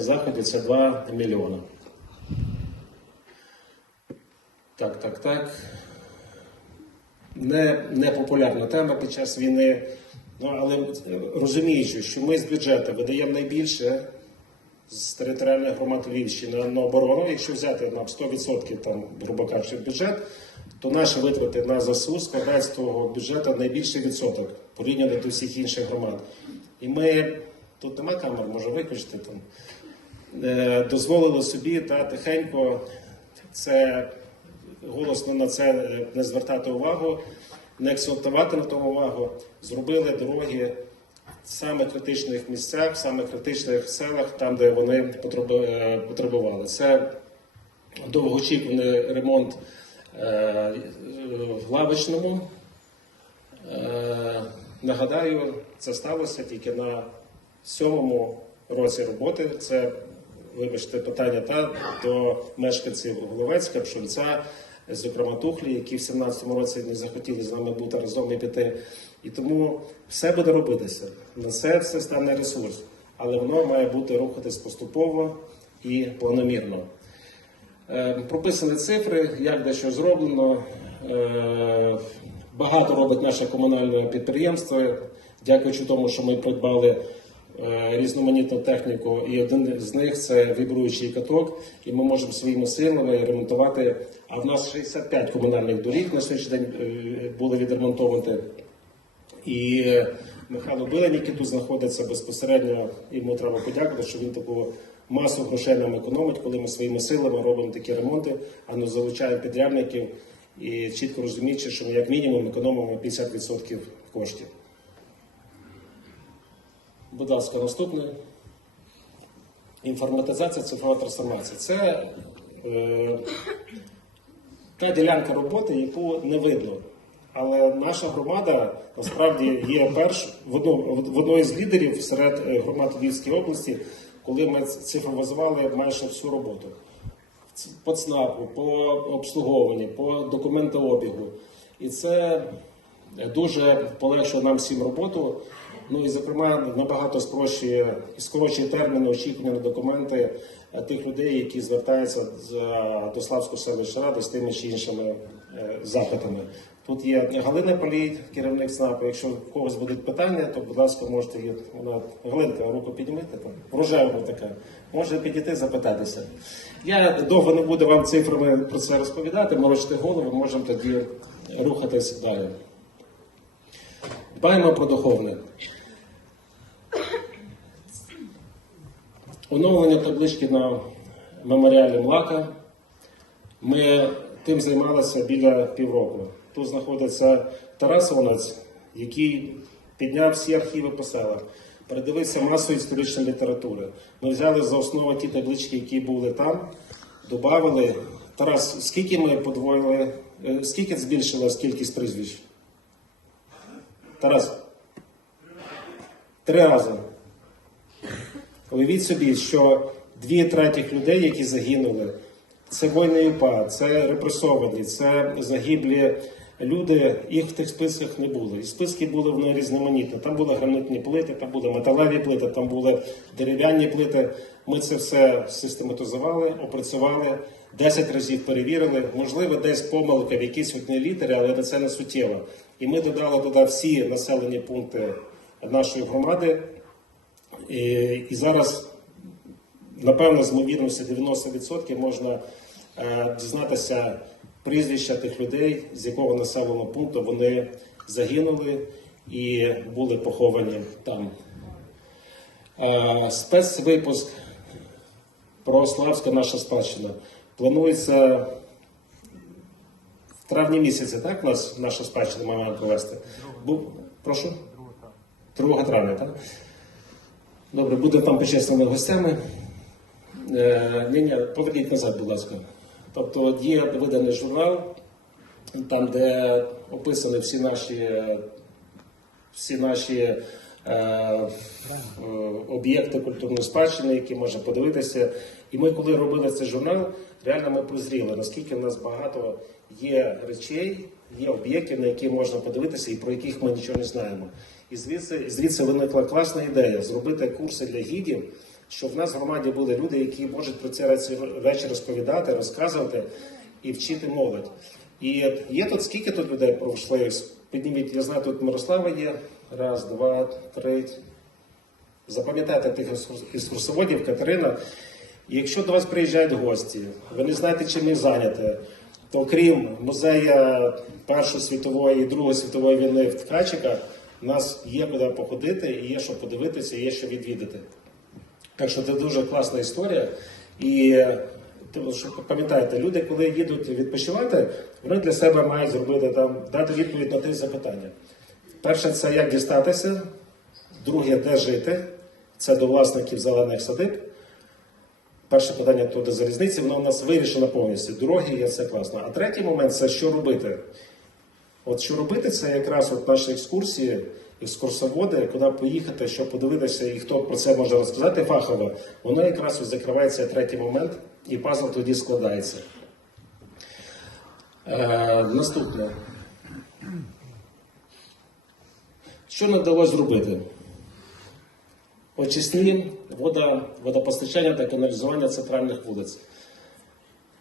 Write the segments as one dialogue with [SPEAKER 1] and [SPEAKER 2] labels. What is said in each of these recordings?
[SPEAKER 1] заході це 2 мільйони. Так, так, так. Не, не популярна тема під час війни. Ну, але е, розуміючи, що ми з бюджету видаємо найбільше з територіальних громад Львівщини на оборону, якщо взяти на 100% там, грубо кажучи, бюджет, то наші витрати на ЗСУ складають з того бюджету найбільший відсоток порівняно до всіх інших громад. І ми тут нема камер, може виключити там. Е, Дозволили собі та тихенько це голосно на це е, не звертати увагу, не акцентувати на тому увагу. Зробили дороги в саме критичних місцях, в саме критичних селах, там, де вони е, потребували. Це довгоочікуваний ремонт в лавочному. Нагадаю, це сталося тільки на сьомому році роботи. Це, вибачте, питання та до мешканців Головецька, Пшульця, зокрема Тухлі, які в 17-му році не захотіли з нами бути разом і піти. І тому все буде робитися. На це все стане ресурс, але воно має бути рухатись поступово і планомірно. Е, Прописані цифри, як де що зроблено. Е, Багато робить наше комунальне підприємство, дякуючи тому, що ми придбали різноманітну техніку, і один з них це вібруючий каток, і ми можемо своїми силами ремонтувати. А в нас 65 комунальних доріг на сьогоднішній день е, були відремонтовані. І е, Михайло Билень, який тут знаходиться безпосередньо, йому треба подякувати, що він таку масу грошей нам економить, коли ми своїми силами робимо такі ремонти, а не залучаємо підрядників і чітко розуміючи, що ми як мінімум економимо 50% коштів. Будь ласка, наступне. Інформатизація, цифрова трансформація. Це е, та ділянка роботи, яку не видно. Але наша громада насправді є перш в одно, одної з лідерів серед е, громад Львівської області, коли ми цифровізували майже всю роботу по ЦНАПу, по обслуговуванні, по документообігу. І це дуже полегшує нам всім роботу. Ну і, зокрема, набагато спрощує і скорочує терміни очікування на документи е, тих людей, які звертаються е, до Славської селищної ради з тими чи іншими е, запитами. Тут є Галина Полій, керівник ЦНАПу. Якщо в когось будуть питання, то, будь ласка, можете її Галинка, руку піднімете там, рожева така. Може підійти запитатися. Я довго не буду вам цифрами про це розповідати, морочити голову, можемо тоді рухатись далі. Дбаємо про духовне. Оновлення таблички на меморіалі Млака. Ми тим займалися біля півроку. Тут знаходиться Тарас Іванець, який підняв всі архіви по селах, передивився масу історичної літератури. Ми взяли за основу ті таблички, які були там, додали. Тарас, скільки ми подвоїли, е, скільки збільшилась кількість прізвищ? Тарас. Три рази. Уявіть собі, що дві третіх людей, які загинули, це воїни ЮПА, це репресовані, це загиблі люди, їх в тих списках не було. І списки були вони різноманітні. Там були гранитні плити, там були металеві плити, там були дерев'яні плити. Ми це все систематизували, опрацювали, 10 разів перевірили. Можливо, десь помилка в якійсь одній літері, але це не суттєво. І ми додали туди всі населені пункти нашої громади. І, і зараз, напевно, з ймовірністю 90% можна е, дізнатися прізвища тих людей, з якого населеного пункту вони загинули і були поховані там. Е, спецвипуск про Славська наша спадщина планується в травні місяці, так? У нас наша спадщина маємо провести. Бу... Прошу? 2 травня, так? Добре, будемо там почесними гостями. Е, ні, ні, поверніть назад, будь ласка. Тобто є виданий журнал, там, де описані всі наші, е, всі наші е, е, об'єкти культурної спадщини, які можна подивитися. І ми, коли робили цей журнал, реально ми прозріли, наскільки в нас багато є речей, є об'єктів, на які можна подивитися і про яких ми нічого не знаємо. І звідси, звідси виникла класна ідея зробити курси для гідів щоб в нас в громаді були люди, які можуть про це речі- розповідати, розказувати і вчити молодь. І є тут скільки тут людей пройшли? Підніміть, я знаю, тут Мирослава є. Раз, два, три. Запам'ятайте тих екскурсоводів, Катерина. Якщо до вас приїжджають гості, ви не знаєте, чим їх зайняти, то крім музея Першої світової і Другої світової війни в Ткачиках, у нас є куди походити, і є що подивитися, і є що відвідати. Так що це дуже класна історія. І що пам'ятаєте, люди, коли їдуть відпочивати, вони для себе мають зробити там, дати відповідь на три запитання. Перше, це як дістатися, друге, де жити, це до власників зелених садиб. Перше питання то до залізниці, воно у нас вирішено повністю. Дороги є це класно. А третій момент це що робити. От що робити, це якраз от наші екскурсії, екскурсоводи, куди поїхати, щоб подивитися, і хто про це може розказати фахово, воно якраз ось закривається третій момент, і пазл тоді складається. Е, наступне. Що нам вдалося зробити? Очисні вода, водопостачання та каналізування центральних вулиць.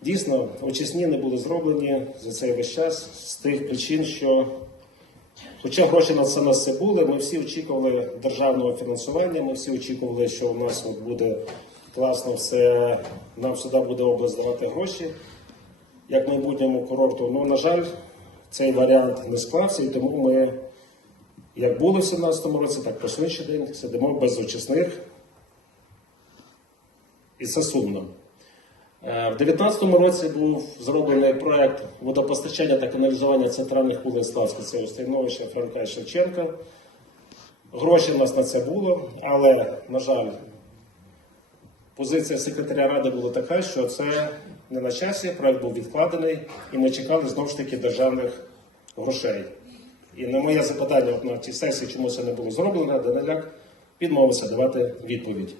[SPEAKER 1] Дійсно, очисні не були зроблені за цей весь час з тих причин, що, хоча гроші на це на це були, ми всі очікували державного фінансування, ми всі очікували, що у нас от буде класно все, нам сюди буде область давати гроші, як майбутньому курорту. Ну, на жаль, цей варіант не склався, і тому ми, як було в 2017 році, так по сьогоднішній день сидимо без очисних. І це сумно. Е, В 2019 році був зроблений проект водопостачання та каналізування центральних вулиць Славська, це Устиновича, Франка Шевченка. Гроші в нас на це було, але, на жаль, позиція секретаря ради була така, що це не на часі, проект був відкладений, і ми чекали знову ж таки державних грошей. І на моє запитання на цій сесії, чому це не було зроблено, Даниляк відмовився давати відповідь.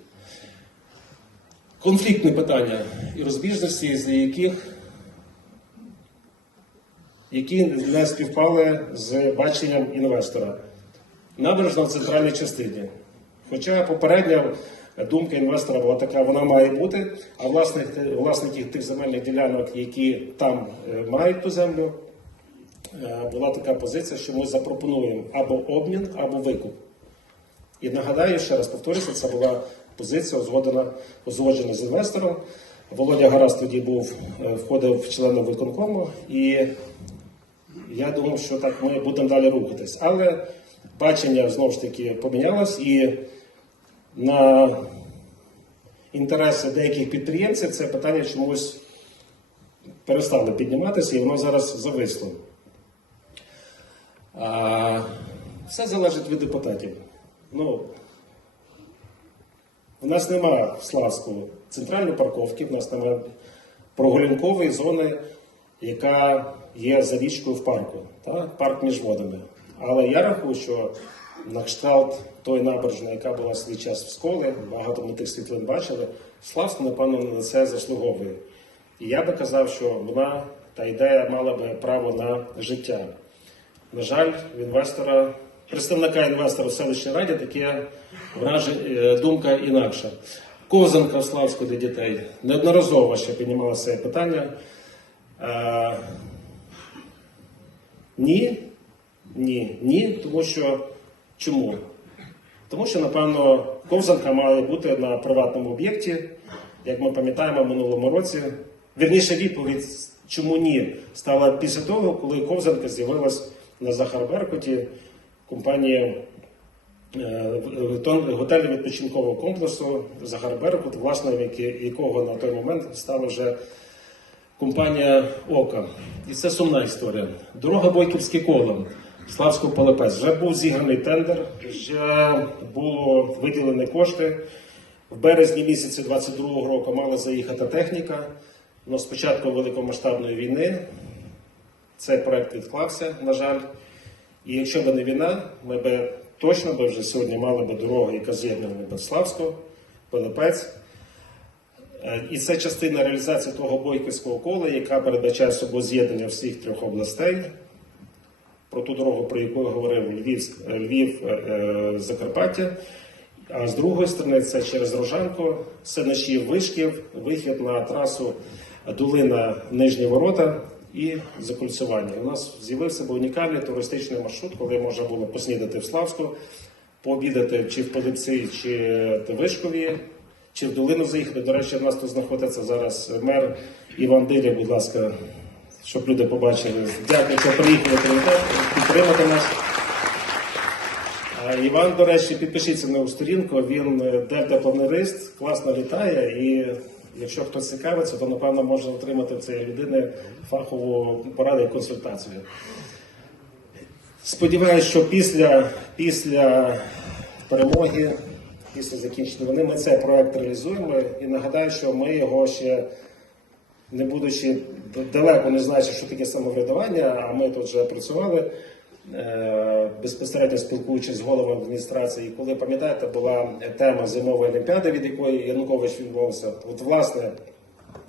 [SPEAKER 1] Конфліктне питання і розбіжності, з яких які не співпали з баченням інвестора. Набережна в центральній частині. Хоча попередня думка інвестора була така, вона має бути, а власник, власники тих земельних ділянок, які там е, мають ту землю, була така позиція, що ми запропонуємо або обмін, або викуп. І нагадаю, ще раз повторюся, це була позиція узгоджена, узгоджена з інвестором. Володя Гарас тоді був, е, входив в членом виконкому, і я думав, що так ми будемо далі рухатись. Але бачення знову ж таки помінялось, і на інтереси деяких підприємців це питання чомусь перестало підніматися, і воно зараз зависло. Все залежить від депутатів. Ну, у нас немає в Славську центральної парковки, в нас немає прогулянкової зони, яка є за річкою в парку, та? парк між водами. Але я рахую, що на кшталт тої набережної, яка була в свій час в школі, багато ми тих світлин бачили, Славську, напевно, на це заслуговує. І я би казав, що вона, та ідея мала би право на життя. На жаль, в інвестора, представника інвестора в селищній раді таке враження, е, думка інакша. Козанка в Славську для дітей. Неодноразово ще піднімалося це питання. Е, ні, ні, ні, тому що чому? Тому що, напевно, ковзанка має бути на приватному об'єкті, як ми пам'ятаємо в минулому році. Вірніше відповідь, чому ні, стала після того, коли ковзанка з'явилась на Захарберкуті, компанія е, готель відпочинкового комплексу Захарберкут, яки- якого на той момент стала вже компанія Ока. І це сумна історія. Дорога Бойківський колом, Славського Полепець. Вже був зіграний тендер, вже було виділені кошти. В березні місяці 22-го року мала заїхати техніка. Але спочатку великомасштабної війни цей проект відклався, на жаль. І якщо б не війна, ми б точно би вже сьогодні мали б дорогу, яка з'єднана Славську, Пилипець. Е, І це частина реалізації того бойківського кола, яка передбачає собою з'єднання всіх трьох областей. Про ту дорогу, про яку я говорив Львів, Львів е, е, Закарпаття. А з другої сторони, це через Рожанку, Сенешів Вишків, вихід на трасу Долина Нижні Ворота і закольцювання. У нас з'явився був унікальний туристичний маршрут, коли можна було поснідати в Славську, пообідати чи в Подипці, чи в Вишкові, чи в долину заїхати. До речі, в нас тут знаходиться зараз мер Іван Диля, будь ласка, щоб люди побачили. Дякую, що приїхали підтримати нас. Іван, до речі, підпишіться на його сторінку. Він е, девдепланерист, класно літає. І якщо хтось цікавиться, то напевно може отримати в цієї людини фахову пораду і консультацію. Сподіваюсь, що після, після перемоги, після закінчення війни, ми цей проект реалізуємо. І нагадаю, що ми його ще не будучи далеко не знаючи, що таке самоврядування, а ми тут вже працювали безпосередньо спілкуючись з головами адміністрації. Коли пам'ятаєте, була тема зимової олімпіади, від якої Янукович відмовився. От власне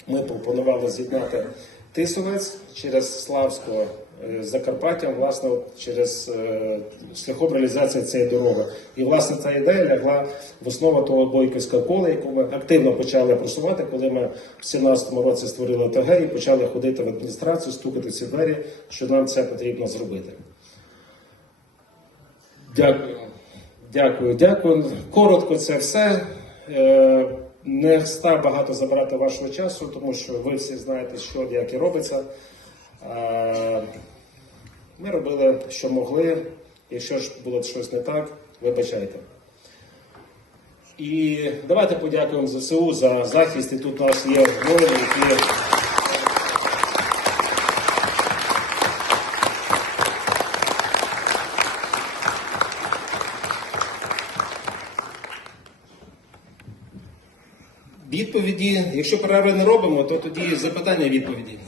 [SPEAKER 1] ми пропонували з'єднати Тисовець через Славську е, Закарпаттям, власне, через е, шляхом реалізації цієї дороги. І власне ця ідея лягла в основу того бойківського кола, яку ми активно почали просувати, коли ми в 17-му році створили ОТГ і почали ходити в адміністрацію, стукати ці двері, що нам це потрібно зробити. Дякую. Дякую, дякую. Коротко це все. Е, Не став багато забирати вашого часу, тому що ви всі знаєте, що як і робиться. Е, Ми робили, що могли. Якщо ж було щось не так, вибачайте. І давайте подякуємо ЗСУ за захист. І тут у нас є воїни, які відповіді. Якщо перерви не робимо, то тоді запитання відповіді.